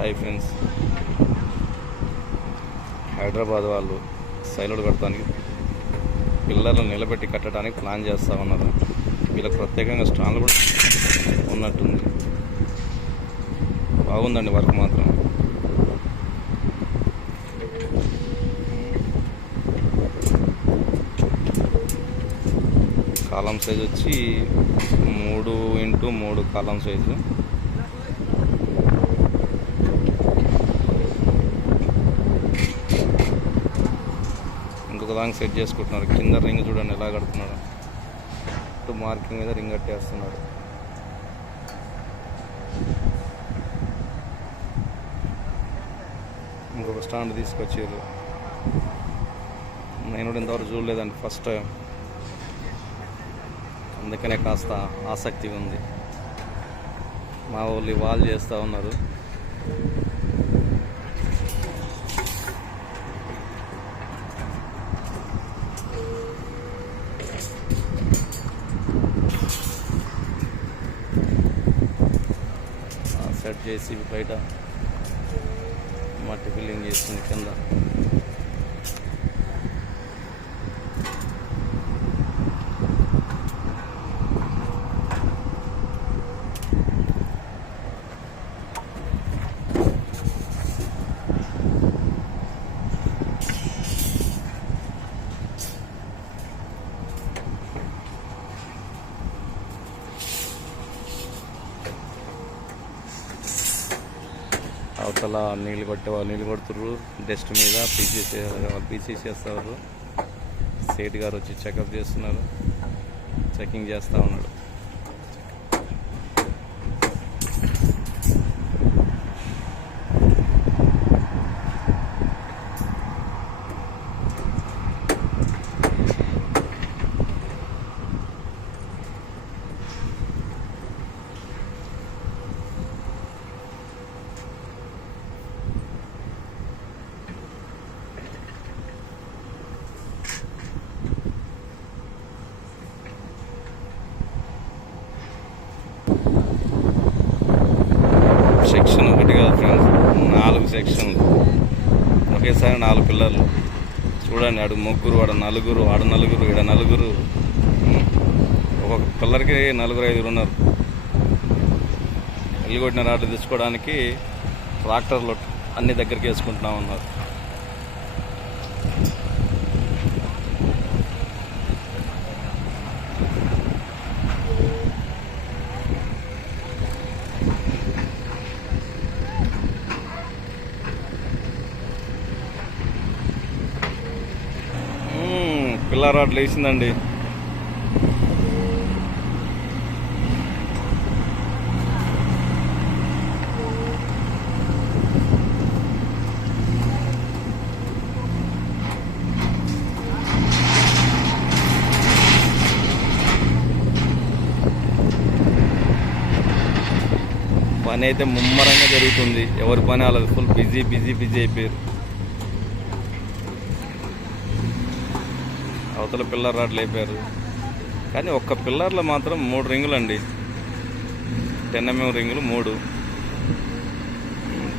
Hi friends, Hyderabad వాళ్ళు సైలుడు కట్టడానికి పిల్లర్లు నిలబెట్టి కట్టడానికి ప్లాన్ చేస్తూ ఉన్నారు. వీళ్ళకి ప్రత్యేకంగా స్టాండ్లు కూడా ఉన్నట్టుంది. బాగుందండి వర్క్ మాత్రం. కాలం సైజ్ వచ్చి 3x3 కాలం సైజు. ఇంకొక దానికి సెట్ చేసుకుంటున్నారు. కింద రింగ్ చూడండి ఎలా కడుతున్నాడు. మార్కింగ్ మీద రింగ్ కట్టేస్తున్నాడు. ఇంకొక స్టాండ్ తీసుకొచ్చారు. నేను కూడా ఇంతవరకు చూడలేదండి, ఫస్ట్ టైం. అందుకనే కాస్త ఆసక్తి ఉంది. మా వాళ్ళు వాల్ చేస్తూ ఉన్నారు. సెట్ చేసి బయట మట్టి ఫిల్లింగ్ చేస్తుంది కింద. అవతల నీళ్ళు కొట్టేవాళ్ళు నీళ్ళు కొడుతుర్రు. డస్ట్ మీద పీసెస్ చేస్తారు. సేట్ గారు వచ్చి చెకప్ చేస్తున్నారు, చెకింగ్ చేస్తూ ఉన్నాడు. సెక్షన్ ఒకటి కాదు ఫ్రెండ్స్, 4 సెక్షన్లు ఒకేసారి 4 పిల్లర్లు. చూడండి, ఆడు 3, ఆడ 4, ఆడ 4, ఈడ 4. ఒక్కొక్క పిల్లర్కి 4-5 ఉన్నారు. ఇల్లు కొట్టిన రాట్లు తెచ్చుకోవడానికి ట్రాక్టర్లు అన్ని దగ్గరికి వేసుకుంటున్నా ఉన్నారు. పిల్లర్ రాట్లు వేసిందండి. పని అయితే ముమ్మరంగా జరుగుతుంది. ఎవరి పని వాళ్ళది ఫుల్ బిజీ అయిపోయారు. అవతల పిల్లర్ రాట్లు అయిపోయారు. కానీ ఒక్క పిల్లర్లో మాత్రం 3 రింగులు అండి. 10mm రింగులు 3.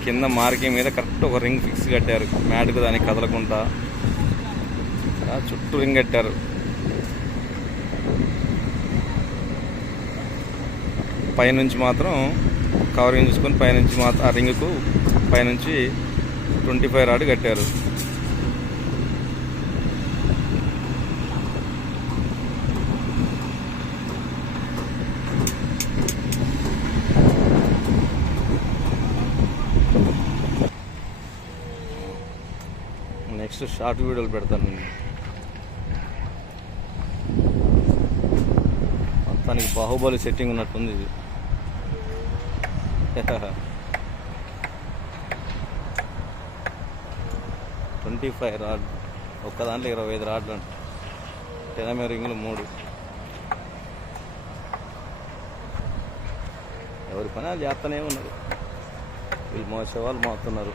కింద మార్కింగ్ మీద కరెక్ట్ ఒక రింగ్ ఫిక్స్ కట్టారు. మ్యాట్కు దానికి కదలకుండా చుట్టూ రింగ్ కట్టారు. పైనుంచి మాత్రం కవరింగ్ చూసుకొని పైనుంచి మాత్రం ఆ రింగుకు పైనుంచి 25 రాడ్ కట్టారు. నెక్స్ట్ షార్ట్ వీడియోలు పెడతాను. మొత్తానికి బాహుబలి సెట్టింగ్ ఉన్నట్టుంది ఇది. 25 రాడ్, ఒక్క దాంట్లో 25 రాడ్లు అంట. 10mm రింగులు 3. ఎవరి పని వాళ్ళు చేస్తూనే ఉన్నారు. వీళ్ళు మోసే వాళ్ళు మోస్తున్నారు.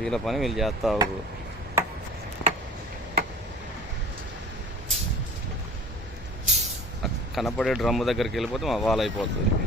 వీళ్ళ పని వీళ్ళు చేస్తారు. కనపడే డ్రమ్ము దగ్గరికి వెళ్ళిపోతే మా వాల్ అయిపోతుంది.